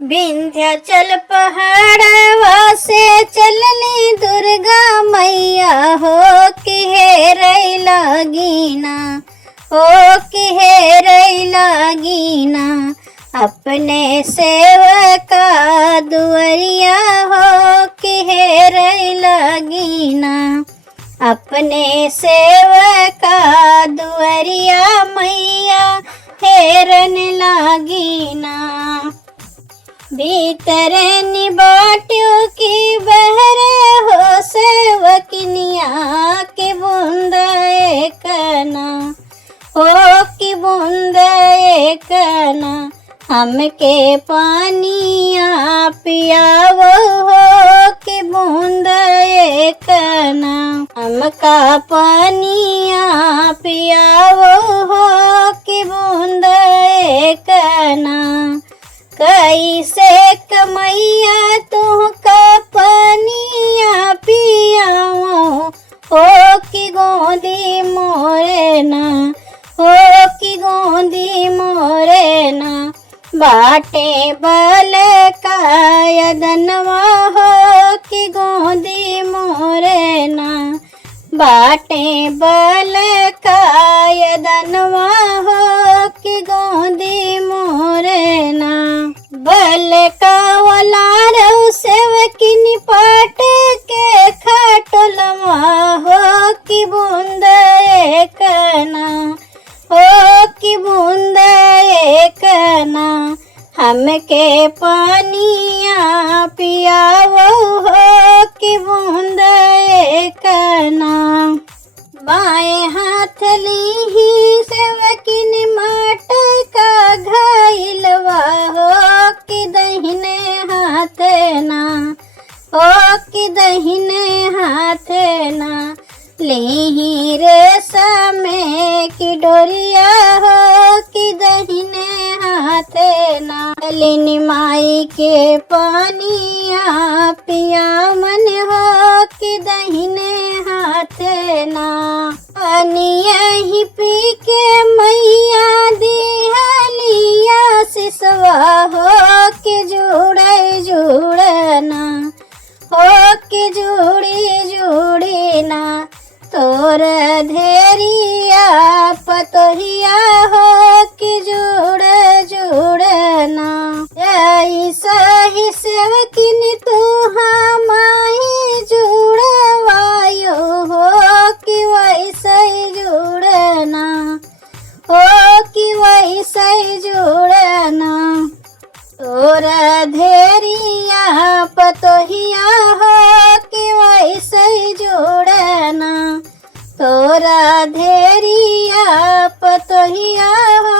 विंध्याचल पहाड़वा से चलनी दुर्गा मैया हो कि हेरै लगीना, हो कि हेरै लगीना। अपने सेवका दुआरिया हो कि हेरै लगीना, अपने सेवका दुआरिया मैया हेरन लगीना। भीतर निबाट्यो की बहरे हो सेवकनिया के बूंद एकना, हो कि बूंद एकना। हमके पानिया पियावो हो कि बूंद एकना, हमका पानिया पियावो हो कि बूंद एकना। कैसे कमैया तुहका पानिया पियावो हो कि गोदी मोरे ना, हो कि गोदी मोरे ना। बाटे बल कायदनवा हो कि गोदी मोरे ना, बाटे बल कायदनवा हो कि गोदी मोरे ना। बल का वलार सेवकिनी पाट के खाटलवा हो कि बूंद एकना, हो कि बूंद एकना। हमके पानिया पियावो हो कि बूंद एकना। बाएं हाथ लीही सेवकिन मटका घाइलवा हो कि दहिने हाथ ना, हो कि दहिने हाथ ना। लीही रेशम की डोरिया हो कि दहिने हाथ ना। लिनी माई के पानिया पिया मन हो कि दहिने हाथ ना। पानिया ही पी के मैया दिहलिया सिसवा हो कि जुड़े जुड़ना, हो कि जुड़ी जुड़ी ना। तोर धेरिया पतोहिया हो कि जुड़ जुड़ना। ऐसा ही सेवकिन तू हमारी जुड़वायो हो कि वैसे जुड़ना, हो कि वैसे जुड़ना। तोरा धेरिया पतोहिया हो कि वैसे जुड़ना, तोरा धेरिया पतोहिया हो